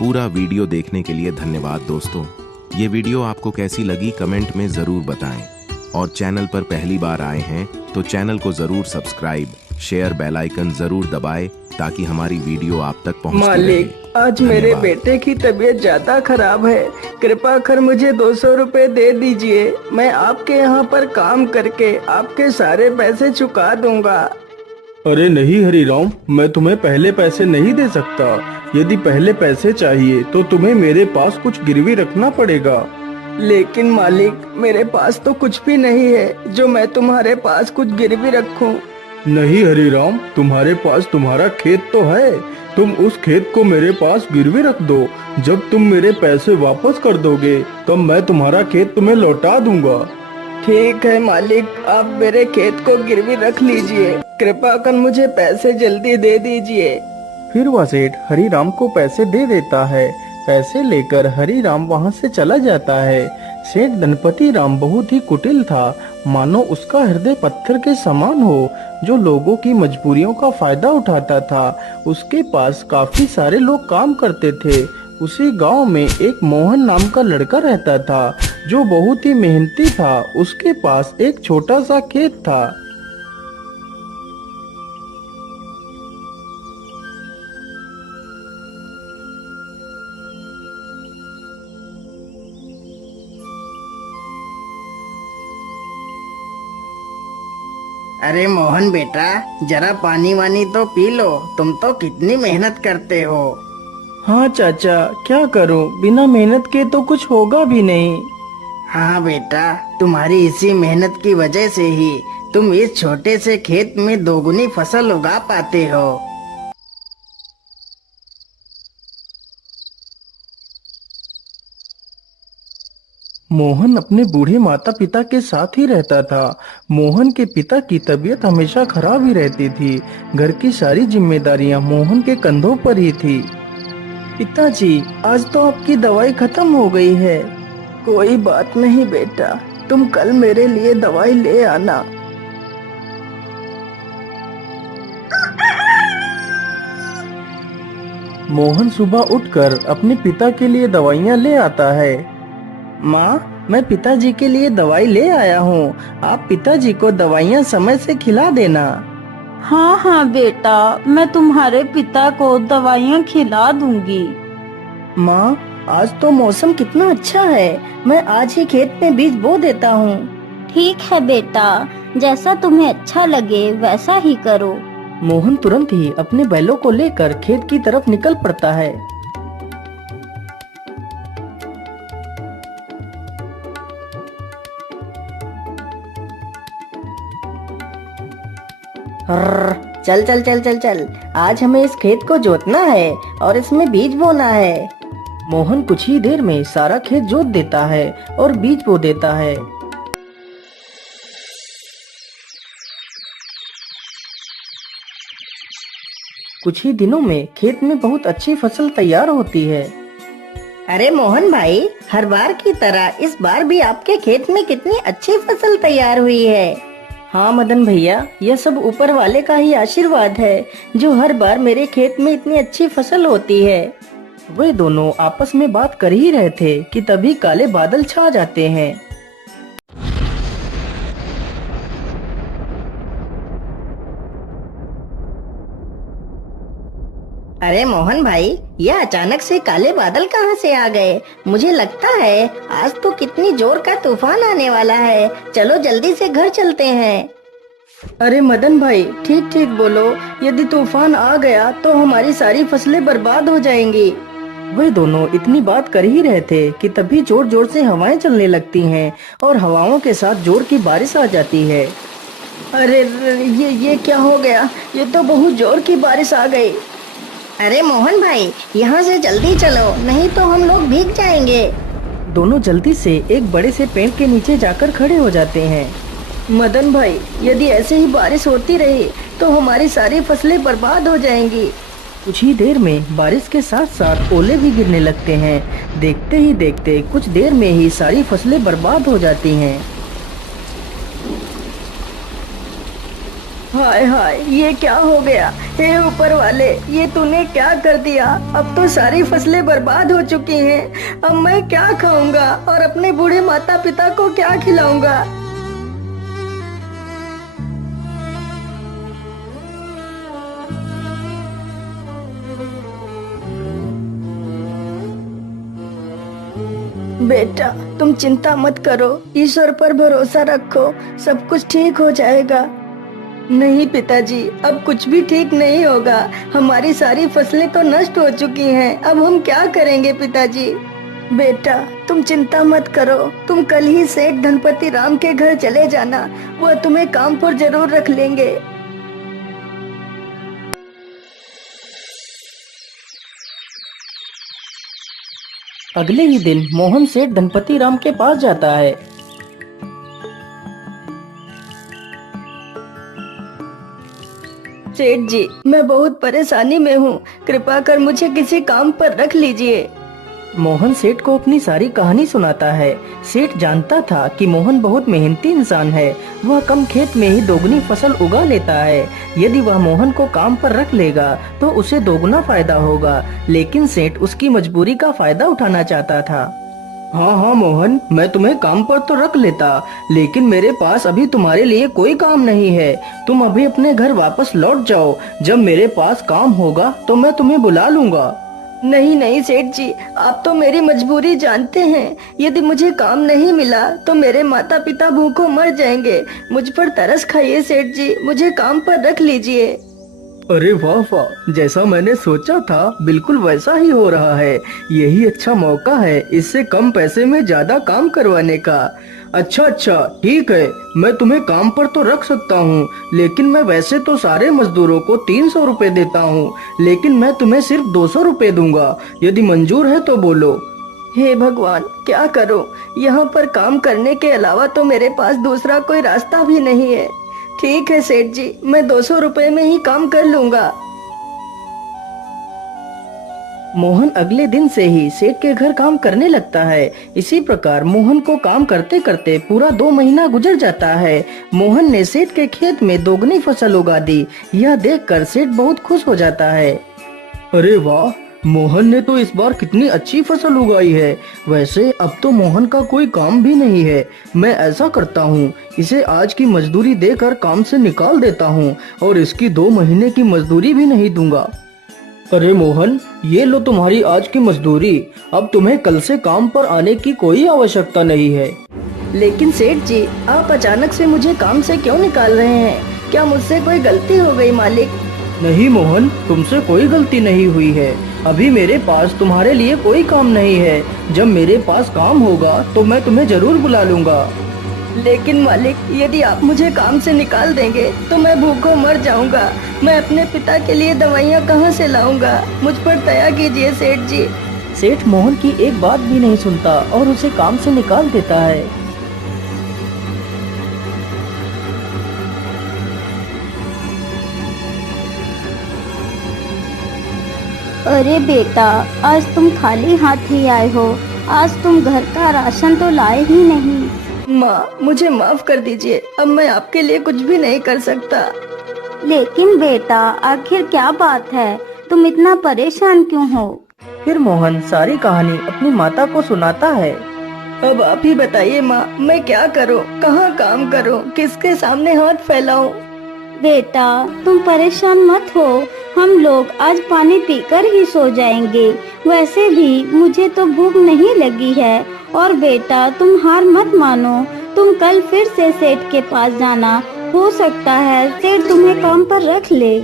पूरा वीडियो देखने के लिए धन्यवाद दोस्तों। ये वीडियो आपको कैसी लगी कमेंट में ज़रूर बताएं और चैनल पर पहली बार आए हैं तो चैनल को ज़रूर सब्सक्राइब, शेयर, बेल आइकन ज़रूर दबाएं ताकि हमारी वीडियो आप तक पहुंचती रहे। मालिक, आज मेरे बेटे की तबीयत ज्यादा खराब है, कृपा कर मुझे 200 रुपए दे दीजिए। मैं आपके यहाँ पर काम करके आपके सारे पैसे चुका दूंगा। अरे नहीं हरिराम, मैं तुम्हें पहले पैसे नहीं दे सकता। यदि पहले पैसे चाहिए तो तुम्हें मेरे पास कुछ गिरवी रखना पड़ेगा। लेकिन मालिक, मेरे पास तो कुछ भी नहीं है जो मैं तुम्हारे पास कुछ गिरवी रखूं। नहीं हरिराम, तुम्हारे पास तुम्हारा खेत तो है, तुम उस खेत को मेरे पास गिरवी रख दो। जब तुम मेरे पैसे वापस कर दोगे तब मैं तुम्हारा खेत तुम्हें लौटा दूंगा। ठीक है मालिक, आप मेरे खेत को गिरवी रख लीजिए। कृपा कर मुझे पैसे जल्दी दे दीजिए। फिर वह सेठ हरिराम को पैसे दे देता है। पैसे लेकर हरिराम वहाँ से चला जाता है। सेठ गणपति राम बहुत ही कुटिल था, मानो उसका हृदय पत्थर के समान हो, जो लोगों की मजबूरियों का फायदा उठाता था। उसके पास काफी सारे लोग काम करते थे। उसी गांव में एक मोहन नाम का लड़का रहता था जो बहुत ही मेहनती था। उसके पास एक छोटा सा खेत था। अरे मोहन बेटा, जरा पानी वानी तो पी लो, तुम तो कितनी मेहनत करते हो। हाँ चाचा, क्या करूं, बिना मेहनत के तो कुछ होगा भी नहीं। हाँ बेटा, तुम्हारी इसी मेहनत की वजह से ही तुम इस छोटे से खेत में दोगुनी फसल उगा पाते हो। मोहन अपने बूढ़े माता पिता के साथ ही रहता था। मोहन के पिता की तबीयत हमेशा खराब ही रहती थी। घर की सारी जिम्मेदारियां मोहन के कंधों पर ही थी। पिताजी, आज तो आपकी दवाई खत्म हो गई है। कोई बात नहीं बेटा, तुम कल मेरे लिए दवाई ले आना। मोहन सुबह उठकर अपने पिता के लिए दवाइयाँ ले आता है। माँ, मैं पिताजी के लिए दवाई ले आया हूँ। आप पिताजी को दवाइयाँ समय से खिला देना। हाँ हाँ बेटा, मैं तुम्हारे पिता को दवाइयाँ खिला दूंगी। माँ, आज तो मौसम कितना अच्छा है, मैं आज ही खेत में बीज बो देता हूँ। ठीक है बेटा, जैसा तुम्हें अच्छा लगे वैसा ही करो। मोहन तुरंत ही अपने बैलों को लेकर खेत की तरफ निकल पड़ता है। चल चल चल चल चल, आज हमें इस खेत को जोतना है और इसमें बीज बोना है। मोहन कुछ ही देर में सारा खेत जोत देता है और बीज बो देता है। कुछ ही दिनों में खेत में बहुत अच्छी फसल तैयार होती है। अरे मोहन भाई, हर बार की तरह इस बार भी आपके खेत में कितनी अच्छी फसल तैयार हुई है। हाँ मदन भैया, यह सब ऊपर वाले का ही आशीर्वाद है जो हर बार मेरे खेत में इतनी अच्छी फसल होती है। वे दोनों आपस में बात कर ही रहे थे कि तभी काले बादल छा जाते हैं। अरे मोहन भाई, यह अचानक से काले बादल कहाँ से आ गए? मुझे लगता है आज तो कितनी जोर का तूफान आने वाला है। चलो जल्दी से घर चलते हैं। अरे मदन भाई, ठीक ठीक बोलो, यदि तूफान आ गया तो हमारी सारी फसलें बर्बाद हो जाएंगी। वे दोनों इतनी बात कर ही रहे थे कि तभी जोर जोर से हवाएं चलने लगती हैं और हवाओं के साथ जोर की बारिश आ जाती है। अरे ये क्या हो गया? ये तो बहुत जोर की बारिश आ गई। अरे मोहन भाई, यहाँ से जल्दी चलो, नहीं तो हम लोग भीग जाएंगे। दोनों जल्दी से एक बड़े से पेड़ के नीचे जाकर खड़े हो जाते हैं। मदन भाई, यदि ऐसे ही बारिश होती रही तो हमारी सारी फसलें बर्बाद हो जाएंगी। कुछ ही देर में बारिश के साथ साथ ओले भी गिरने लगते हैं। देखते ही देखते कुछ देर में ही सारी फसलें बर्बाद हो जाती हैं। हाय हाय, ये क्या हो गया? हे ऊपर वाले, ये तूने क्या कर दिया? अब तो सारी फसलें बर्बाद हो चुकी हैं। अब मैं क्या खाऊंगा और अपने बूढ़े माता पिता को क्या खिलाऊंगा? बेटा, तुम चिंता मत करो, ईश्वर पर भरोसा रखो, सब कुछ ठीक हो जाएगा। नहीं पिताजी, अब कुछ भी ठीक नहीं होगा। हमारी सारी फसलें तो नष्ट हो चुकी हैं। अब हम क्या करेंगे पिताजी? बेटा, तुम चिंता मत करो। तुम कल ही सेठ धनपति राम के घर चले जाना, वह तुम्हें काम पर जरूर रख लेंगे। अगले ही दिन मोहन सेठ धनपति राम के पास जाता है। सेठ जी, मैं बहुत परेशानी में हूँ, कृपा कर मुझे किसी काम पर रख लीजिए। मोहन सेठ को अपनी सारी कहानी सुनाता है। सेठ जानता था कि मोहन बहुत मेहनती इंसान है। वह कम खेत में ही दोगुनी फसल उगा लेता है। यदि वह मोहन को काम पर रख लेगा तो उसे दोगुना फायदा होगा, लेकिन सेठ उसकी मजबूरी का फायदा उठाना चाहता था। हाँ हाँ मोहन, मैं तुम्हें काम पर तो रख लेता, लेकिन मेरे पास अभी तुम्हारे लिए कोई काम नहीं है। तुम अभी अपने घर वापस लौट जाओ। जब मेरे पास काम होगा तो मैं तुम्हें बुला लूंगा। नहीं नहीं सेठ जी, आप तो मेरी मजबूरी जानते हैं। यदि मुझे काम नहीं मिला तो मेरे माता पिता भूखों मर जाएंगे। मुझ पर तरस खाइए सेठ जी, मुझे काम पर रख लीजिए। अरे वाह वाह, जैसा मैंने सोचा था बिल्कुल वैसा ही हो रहा है। यही अच्छा मौका है इससे कम पैसे में ज्यादा काम करवाने का। अच्छा अच्छा ठीक है, मैं तुम्हें काम पर तो रख सकता हूँ, लेकिन मैं वैसे तो सारे मजदूरों को 300 रुपए देता हूँ, लेकिन मैं तुम्हें सिर्फ 200 रुपए दूंगा। यदि मंजूर है तो बोलो। हे भगवान, क्या करूं? यहाँ पर काम करने के अलावा तो मेरे पास दूसरा कोई रास्ता भी नहीं है। ठीक है सेठ जी, मैं 200 रुपए में ही काम कर लूंगा। मोहन अगले दिन से ही सेठ के घर काम करने लगता है। इसी प्रकार मोहन को काम करते करते पूरा 2 महीना गुजर जाता है। मोहन ने सेठ के खेत में दोगुनी फसल उगा दी। यह देखकर सेठ बहुत खुश हो जाता है। अरे वाह, मोहन ने तो इस बार कितनी अच्छी फसल उगाई है। वैसे अब तो मोहन का कोई काम भी नहीं है। मैं ऐसा करता हूँ, इसे आज की मजदूरी देकर काम से निकाल देता हूँ और इसकी 2 महीने की मजदूरी भी नहीं दूंगा। अरे मोहन, ये लो तुम्हारी आज की मजदूरी। अब तुम्हें कल से काम पर आने की कोई आवश्यकता नहीं है। लेकिन सेठ जी, आप अचानक से मुझे काम से क्यों निकाल रहे हैं? क्या मुझसे कोई गलती हो गई मालिक? नहीं मोहन, तुमसे कोई गलती नहीं हुई है। अभी मेरे पास तुम्हारे लिए कोई काम नहीं है। जब मेरे पास काम होगा तो मैं तुम्हें जरूर बुला लूंगा। लेकिन मालिक, यदि आप मुझे काम से निकाल देंगे तो मैं भूखों मर जाऊंगा। मैं अपने पिता के लिए दवाइयाँ कहाँ से लाऊंगा? मुझ पर दया कीजिए सेठ जी। सेठ मोहन की एक बात भी नहीं सुनता और उसे काम से निकाल देता है। अरे बेटा, आज तुम खाली हाथ ही आए हो। आज तुम घर का राशन तो लाए ही नहीं। माँ, मुझे माफ कर दीजिए। अब मैं आपके लिए कुछ भी नहीं कर सकता। लेकिन बेटा, आखिर क्या बात है? तुम इतना परेशान क्यों हो? फिर मोहन सारी कहानी अपनी माता को सुनाता है। अब आप ही बताइए माँ, मैं क्या करूँ? कहाँ काम करूँ? किसके सामने हाथ फैलाऊं? बेटा, तुम परेशान मत हो। हम लोग आज पानी पीकर ही सो जाएंगे। वैसे भी मुझे तो भूख नहीं लगी है। और बेटा, तुम हार मत मानो। तुम कल फिर से सेठ के पास जाना। हो सकता है सेठ तुम्हें काम पर रख ले।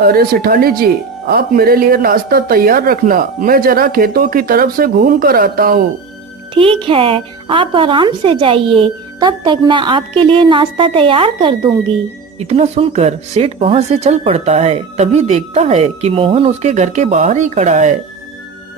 अरे सेठानी जी, आप मेरे लिए नाश्ता तैयार रखना। मैं जरा खेतों की तरफ से घूम कर आता हूँ। ठीक है, आप आराम से जाइए। तब तक मैं आपके लिए नाश्ता तैयार कर दूंगी। इतना सुनकर सेठ वहाँ से चल पड़ता है। तभी देखता है कि मोहन उसके घर के बाहर ही खड़ा है।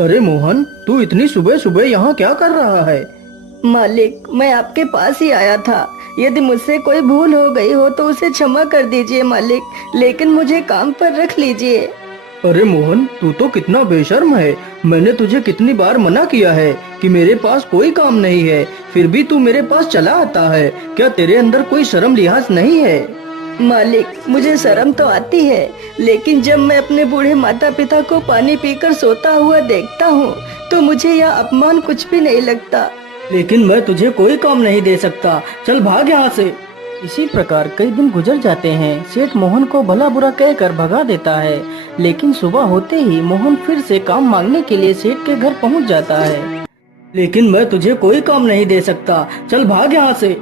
अरे मोहन, तू इतनी सुबह सुबह यहाँ क्या कर रहा है? मालिक, मैं आपके पास ही आया था। यदि मुझसे कोई भूल हो गई हो तो उसे क्षमा कर दीजिए मालिक, लेकिन मुझे काम पर रख लीजिए। अरे मोहन, तू तो कितना बेशर्म है। मैंने तुझे कितनी बार मना किया है कि मेरे पास कोई काम नहीं है, फिर भी तू मेरे पास चला आता है। क्या तेरे अंदर कोई शर्म लिहाज नहीं है? मालिक, मुझे शर्म तो आती है, लेकिन जब मैं अपने बूढ़े माता पिता को पानी पीकर सोता हुआ देखता हूँ तो मुझे यह अपमान कुछ भी नहीं लगता। लेकिन मैं तुझे कोई काम नहीं दे सकता, चल भाग यहाँ से। इसी प्रकार कई दिन गुजर जाते हैं। सेठ मोहन को भला बुरा कहकर भगा देता है, लेकिन सुबह होते ही मोहन फिर से काम मांगने के लिए सेठ के घर पहुँच जाता है। लेकिन मैं तुझे कोई काम नहीं दे सकता, चल भाग यहाँ से।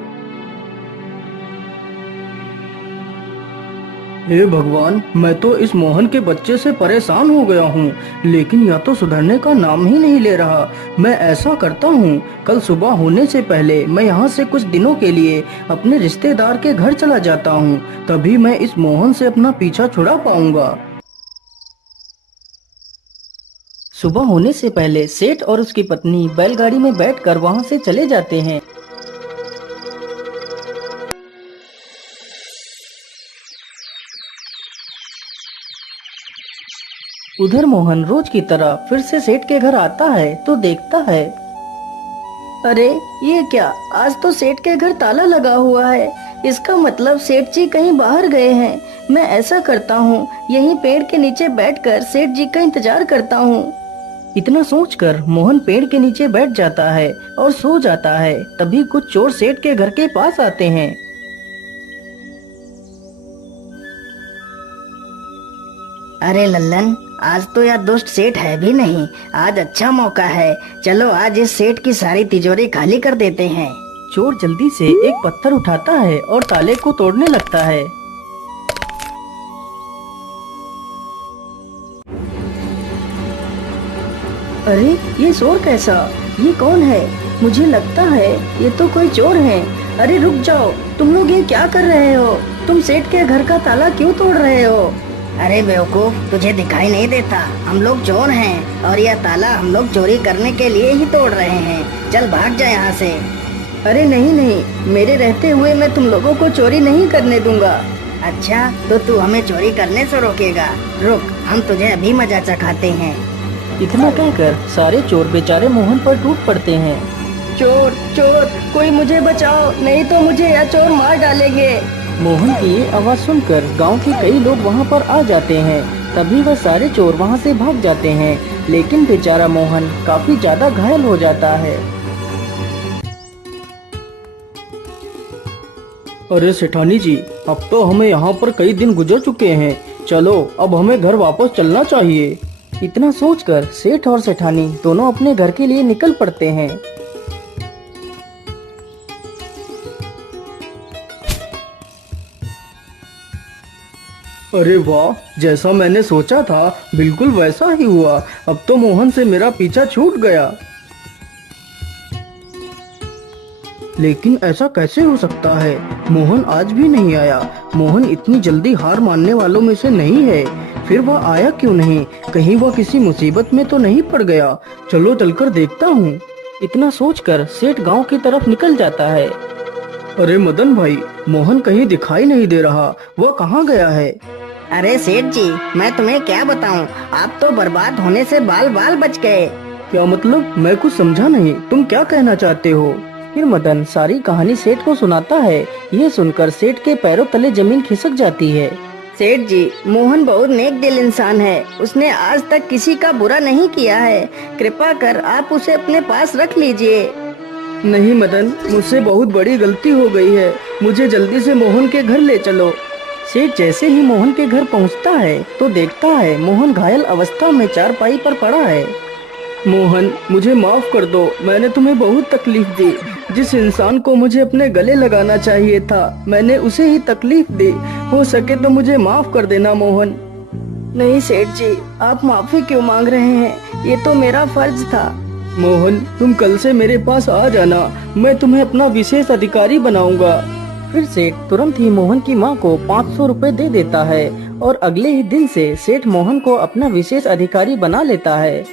हे भगवान, मैं तो इस मोहन के बच्चे से परेशान हो गया हूँ, लेकिन यह तो सुधरने का नाम ही नहीं ले रहा। मैं ऐसा करता हूँ, कल सुबह होने से पहले मैं यहाँ से कुछ दिनों के लिए अपने रिश्तेदार के घर चला जाता हूँ, तभी मैं इस मोहन से अपना पीछा छुड़ा पाऊंगा। सुबह होने से पहले सेठ और उसकी पत्नी बैलगाड़ी में बैठकर वहाँ से चले जाते हैं। उधर मोहन रोज की तरह फिर से सेठ के घर आता है तो देखता है, अरे ये क्या, आज तो सेठ के घर ताला लगा हुआ है। इसका मतलब सेठ जी कहीं बाहर गए हैं। मैं ऐसा करता हूँ, यहीं पेड़ के नीचे बैठकर सेठ जी का इंतजार करता हूँ। इतना सोचकर मोहन पेड़ के नीचे बैठ जाता है और सो जाता है। तभी कुछ चोर सेठ के घर के पास आते हैं। अरे लल्लन, आज तो यह दुष्ट सेठ है भी नहीं। आज अच्छा मौका है, चलो आज इस सेठ की सारी तिजोरी खाली कर देते हैं। चोर जल्दी से एक पत्थर उठाता है और ताले को तोड़ने लगता है। अरे ये शोर कैसा? ये कौन है? मुझे लगता है ये तो कोई चोर है। अरे रुक जाओ, तुम लोग ये क्या कर रहे हो? तुम सेठ के घर का ताला क्यों तोड़ रहे हो? अरे बेवकूफ, तुझे दिखाई नहीं देता? हम लोग चोर हैं और यह ताला हम लोग चोरी करने के लिए ही तोड़ रहे हैं। चल भाग जा यहाँ से। अरे नहीं नहीं, मेरे रहते हुए मैं तुम लोगों को चोरी नहीं करने दूंगा। अच्छा, तो तू हमें चोरी करने से रोकेगा? रुक, हम तुझे अभी मजा चखाते हैं। इतना कहकर सारे चोर बेचारे मोहन पर टूट पड़ते हैं। चोर चोर, कोई मुझे बचाओ, नहीं तो मुझे यह चोर मार डालेंगे। मोहन की ये आवाज सुनकर गांव के कई लोग वहां पर आ जाते हैं। तभी वह सारे चोर वहां से भाग जाते हैं, लेकिन बेचारा मोहन काफी ज्यादा घायल हो जाता है। अरे सेठानी जी, अब तो हमें यहाँ पर कई दिन गुजर चुके हैं, चलो अब हमें घर वापस चलना चाहिए। इतना सोचकर सेठ और सेठानी दोनों अपने घर के लिए निकल पड़ते हैं। अरे वाह, जैसा मैंने सोचा था बिल्कुल वैसा ही हुआ। अब तो मोहन से मेरा पीछा छूट गया। लेकिन ऐसा कैसे हो सकता है? मोहन आज भी नहीं आया। मोहन इतनी जल्दी हार मानने वालों में से नहीं है। फिर वह आया क्यों नहीं? कहीं वह किसी मुसीबत में तो नहीं पड़ गया? चलो चलकर देखता हूँ। इतना सोचकर सेठ गांव की तरफ निकल जाता है। अरे मदन भाई, मोहन कहीं दिखाई नहीं दे रहा, वह कहाँ गया है? अरे सेठ जी, मैं तुम्हें क्या बताऊं, आप तो बर्बाद होने से बाल बाल बच गए। क्या मतलब? मैं कुछ समझा नहीं, तुम क्या कहना चाहते हो? फिर मदन सारी कहानी सेठ को सुनाता है। ये सुनकर सेठ के पैरों तले जमीन खिसक जाती है। सेठ जी, मोहन बहुत नेक दिल इंसान है। उसने आज तक किसी का बुरा नहीं किया है। कृपा कर आप उसे अपने पास रख लीजिए। नहीं मदन, मुझसे बहुत बड़ी गलती हो गई है। मुझे जल्दी से मोहन के घर ले चलो। सेठ जैसे ही मोहन के घर पहुंचता है तो देखता है मोहन घायल अवस्था में चारपाई पर पड़ा है। मोहन, मुझे माफ कर दो, मैंने तुम्हें बहुत तकलीफ दी। जिस इंसान को मुझे अपने गले लगाना चाहिए था, मैंने उसे ही तकलीफ दी। हो सके तो मुझे माफ कर देना मोहन। नहीं सेठ जी, आप माफी क्यों मांग रहे हैं? ये तो मेरा फर्ज था। मोहन, तुम कल से मेरे पास आ जाना, मैं तुम्हें अपना विशेष अधिकारी बनाऊंगा। फिर सेठ तुरंत ही मोहन की माँ को 500 रुपए दे देता है और अगले ही दिन से सेठ मोहन को अपना विशेष अधिकारी बना लेता है।